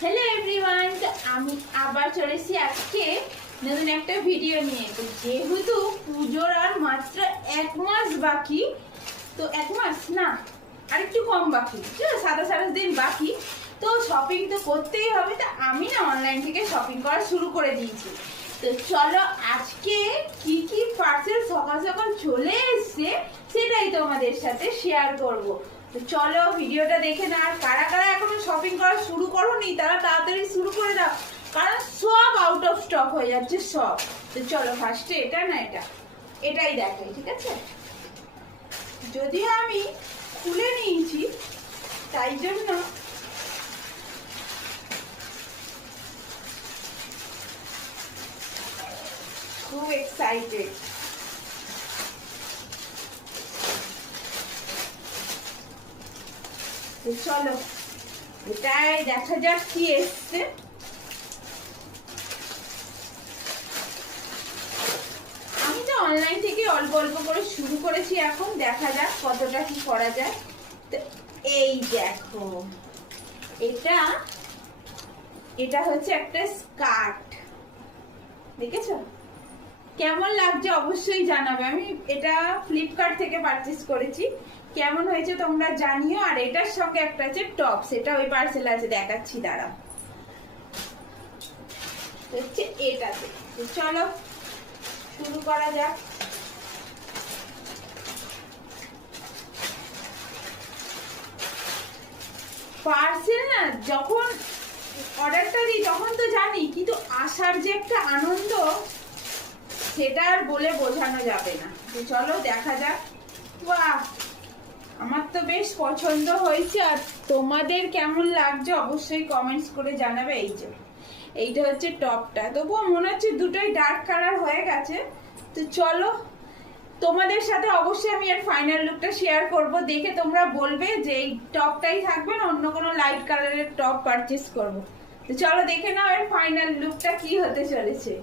Hello everyone, তো আমি আবার চলে এসেছি আজকে নতুন একটা ভিডিও নিয়ে। তো যেহেতু পুজোর আর মাত্র 1 মাস বাকি, তো 1 মাস না আর একটু কম বাকি, 27 দিন বাকি, তো শপিং তো করতেই হবে। তো আমি না অনলাইন থেকে শপিং করা শুরু করে দিয়েছি। তো চলো আজকে কি কি পার্সেল সকাল সকাল চলে এসছে সেটাই তোমাদের সাথে শেয়ার করব। তো চলো ভিডিওটা দেখে না। আর কারা কারা এখনো শপিং করা শুরু করোনি তারা তাড়াতাড়ি শুরু করে দাও, কারণ সব আউট অফ স্টক হয়ে যাচ্ছে সব। তো চলো ফার্স্টে এটা না এটাই দেখাই, ঠিক আছে? যদিও আমি খুলে নিয়েছি তাই জন্য খুব এক্সাইটেড। চলো এটাই দেখা যাক কি এসছে। আমি তো অনলাইন থেকে অল্প অল্প করে শুরু করেছি, এখন দেখা যাক কতটা কি করা যায়। তো এই দেখো, এটা হচ্ছে একটা স্কার্ট, দেখেছো? কেমন লাগছে অবশ্যই জানাবে। আমি এটা ফ্লিপকার্ট থেকে পারচেজ করেছি, কেমন হয়েছে তোমরা জানিও। আর এটার সঙ্গে একটা আছে টপ, সেটা ওই পার্সেল আছে, দেখাচ্ছি দাঁড়াও। হচ্ছে এটাতে। চলো শুরু করা যাক। পার্সেল না যখন অর্ডারটা দিই তখন তো জানি, কিন্তু আসার যে একটা আনন্দ সেটা আর বলে বোঝানো যাবে না। চলো দেখা যাক। বাহ, আমার তো বেশ পছন্দ হয়েছে। আর তোমাদের কেমন লাগছে অবশ্যই কমেন্টস করে জানাবে। এইটা হচ্ছে টপটা, তবুও মনে হচ্ছে দুটোই ডার্ক কালার হয়ে গেছে। তো চলো তোমাদের সাথে অবশ্যই আমি এর ফাইনাল লুকটা শেয়ার করব, দেখে তোমরা বলবে যে এই টপটাই থাকবে না অন্য কোনো লাইট কালারের টপ পারচেস করব। তো চলো দেখে নাও এর ফাইনাল লুকটা কি হতে চলেছে।